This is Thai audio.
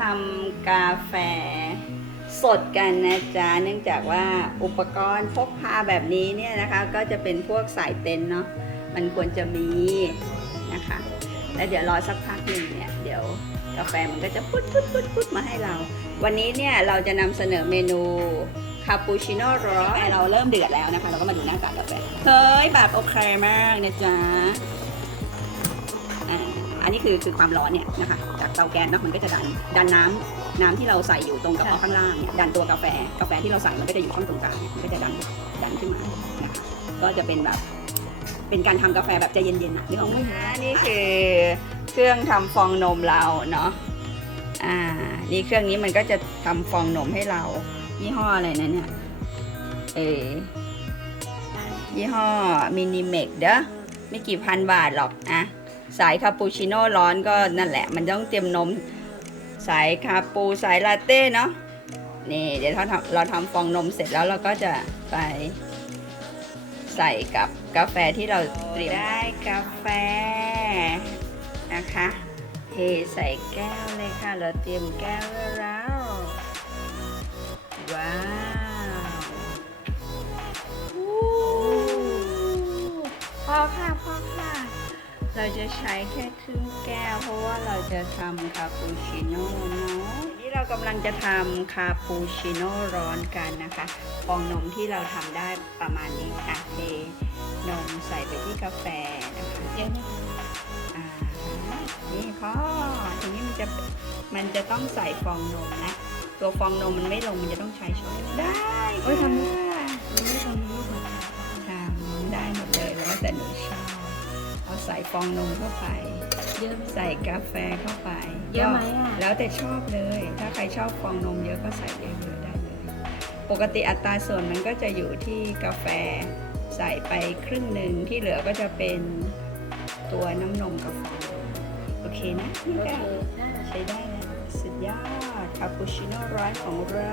ทำกาแฟสดกันนะจ๊ะ เนื่องจากว่าอุปกรณ์พกพาแบบนี้เนี่ยนะคะ ก็จะเป็นพวกสายเต็นเนาะมันควรจะมีนะคะแล้วเดี๋ยวรอสักพักหนึ่งเนี่ยเดี๋ยวกาแฟมันก็จะพุดพุดพุดพุดมาให้เรา วันนี้เนี่ยเราจะนำเสนอเมนูคาปูชิโน่ร้อนเราเริ่มเดือดแล้วนะคะ เราก็มาดูหน้าตากาแฟเฮ้ยแบบโอเคมากนะจ๊ะอ่า อันนี้คือคือความร้อนเนี่ยนะคะจากเตาแก๊สเนาะมันก็จะดันดันน้ำน้ำที่เราใส่อยู่ตรงกระเพาะข้างล่างเนี่ยดันตัวกาแฟกาแฟที่เราใส่มันก็จะอยู่ช่องตรงกลางเนี่ยมันก็จะดันดันขึ้นมานะคะก็จะเป็นแบบเป็นการทำกาแฟแบบใจเย็นๆนะนึกออกไหมนี่คือเครื่องทำฟองนมเราเนาะ อ่า นี่เครื่องนี้มันก็จะทำฟองนมให้เรา ยี่ห้ออะไรนะเนี่ย เออ ยี่ห้อมินิเมกเด้อไม่กี่พันบาทหรอกอะ สายคาปูชิโน่ร้อนก็นั่นแหละ มันต้องเตรียมนมสายคาปูสายลาเต้เนาะนี่เดี๋ยวเราทำเราทำฟองนมเสร็จแล้วเราก็จะไปใส่กับกาแฟที่เราเตรียมได้กาแฟนะคะเทใส่แก้วเลยค่ะ เราเตรียมแก้วแล้วว้าว เราจะใช้แค่ครึ่งแก้ว เพราะว่าเราจะทำคาปูชิโน่เนาะนี่เรากำลังจะทำคาปูชิโน่ร้อนกันนะคะฟองนมที่เราทำได้ประมาณนี้ค่ะเทนมใส่ไปที่กาแฟนะคะเยอะนี่พอทีนี้มันจะมันจะต้องใส่ฟองนมนะ ตัวฟองนมมันไม่ลงมันจะต้องใช้ช้อนได้โอ้ยทำ ฟองนมเข้าไป เยอะไหมใส่กาแฟเข้าไปเยอะไหมอะ แล้วแต่ชอบเลย ถ้าใครชอบฟองนมเยอะก็ใส่เยอะๆได้เลย ปกติอัตราส่วนมันก็จะอยู่ที่กาแฟใส่ไปครึ่งหนึ่งที่เหลือก็จะเป็นตัวน้ำนมกับฟองนมโอเคนะนี่โอก็เคได้ใช้ได้นะสุดยอดคาปูชิโน่ร้อนของเรา